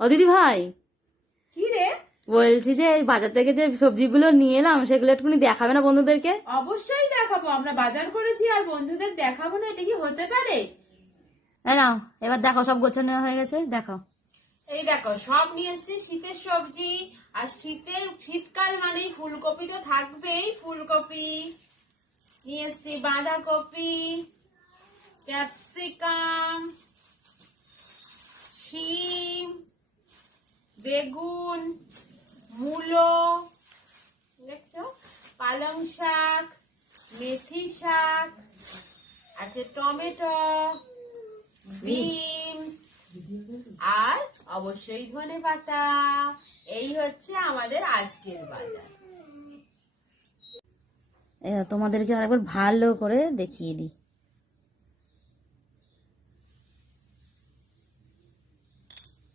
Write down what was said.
ও দিদি ভাই, কি রে? বলছি যে এই বাজার থেকে যে সবজিগুলো নিয়ে এলাম সেগুলো একটুখানি দেখাবে না বন্ধুদেরকে? অবশ্যই দেখাবো, আমরা বাজার করেছি আর বন্ধুদের দেখাবো না, এটা কি হতে পারে? নাও এবার দেখো, সব গোছানো হয়ে গেছে, দেখো। এই দেখো, সব নিয়ে এসেছি শীতের সবজি। আর শীতকাল মানেই ফুলকপি তো থাকবেই। ফুলকপি নিয়ে এসেছি, বাঁধাকপি, ক্যাপসিকাম, শিম, বেগুন, মূলো, দেখছো, পালং শাক, মেথি শাক, আছে টমেটো, বিনস, আর অবশ্যই ধনে পাতা। এই হচ্ছে আমাদের আজকের বাজার। তোমাদেরকে আরেকবার ভালো করে দেখিয়ে দিই।